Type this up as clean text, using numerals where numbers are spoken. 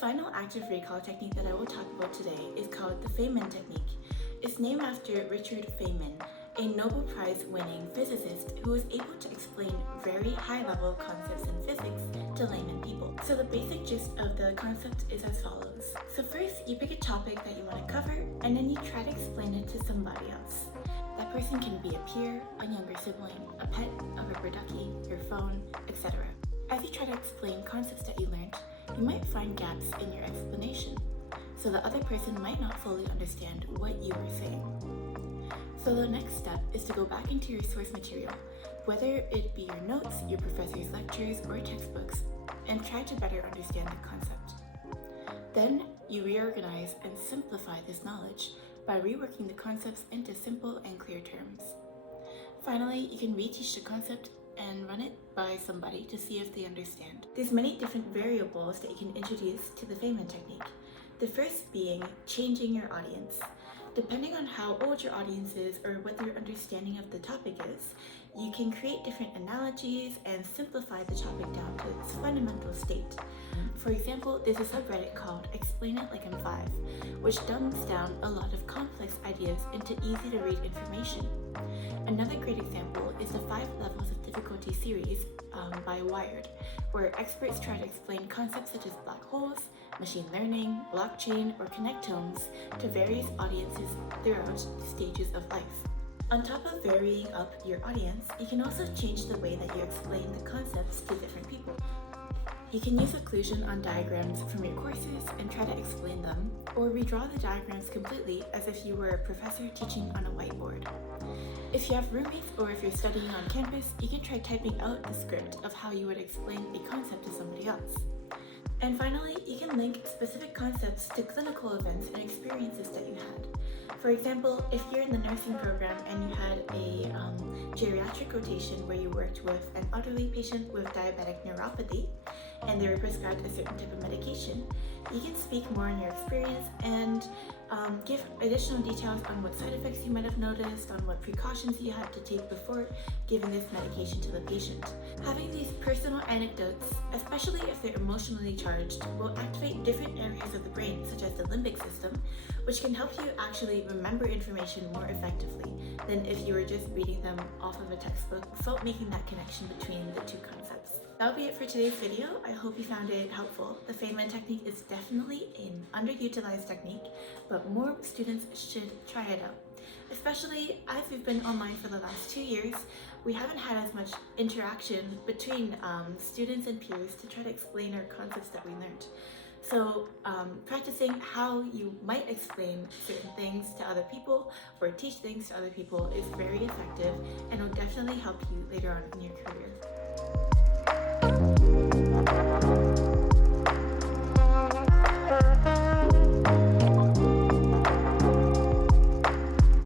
final active recall technique that I will talk about today is called the Feynman Technique. It's named after Richard Feynman, a Nobel Prize winning physicist who was able to explain very high-level concepts in physics to layman people. So the basic gist of the concept is as follows. So first, you pick a topic that you want to cover, and then you try to explain it to somebody else. That person can be a peer, a younger sibling, a pet, a rubber ducky, your phone, etc. As you try to explain concepts that you learned, you might find gaps in your explanation, so the other person might not fully understand what you are saying. So the next step is to go back into your source material, whether it be your notes, your professor's lectures, or textbooks, and try to better understand the concept. Then you reorganize and simplify this knowledge by reworking the concepts into simple and clear terms. Finally, you can reteach the concept and run it by somebody to see if they understand. There's many different variables that you can introduce to the Feynman technique. The first being changing your audience. Depending on how old your audience is or what their understanding of the topic is, you can create different analogies and simplify the topic down to its fundamental state. For example, there's a subreddit called Explain It Like I'm 5, which dumbs down a lot of complex ideas into easy to read information. Another great example is the 5 Levels of Difficulty series by Wired, where experts try to explain concepts such as black holes, machine learning, blockchain, or connectomes to various audiences throughout stages of life. On top of varying up your audience, you can also change the way that you explain the concepts to different people. You can use occlusion on diagrams from your courses and try to explain them, or redraw the diagrams completely as if you were a professor teaching on a whiteboard. If you have roommates or if you're studying on campus, you can try typing out the script of how you would explain a concept to somebody else. And finally, you can link specific concepts to clinical events and experiences that you had. For example, if you're in the nursing program and you had a geriatric rotation where you worked with an elderly patient with diabetic neuropathy and they were prescribed a certain type of medication, you can speak more on your experience and give additional details on what side effects you might have noticed, on what precautions you had to take before giving this medication to the patient. Having these personal anecdotes, especially if they're emotionally charged, will activate different areas of the brain, such as the limbic system, which can help you actually remember information more effectively than if you were just reading them off of a textbook without making that connection between the two concepts. That'll be it for today's video. I hope you found it helpful. The Feynman technique is definitely an underutilized technique, but more students should try it out. Especially as we've been online for the last 2 years, we haven't had as much interaction between students and peers to try to explain our concepts that we learned. So practicing how you might explain certain things to other people or teach things to other people is very effective and will definitely help you later on in your career.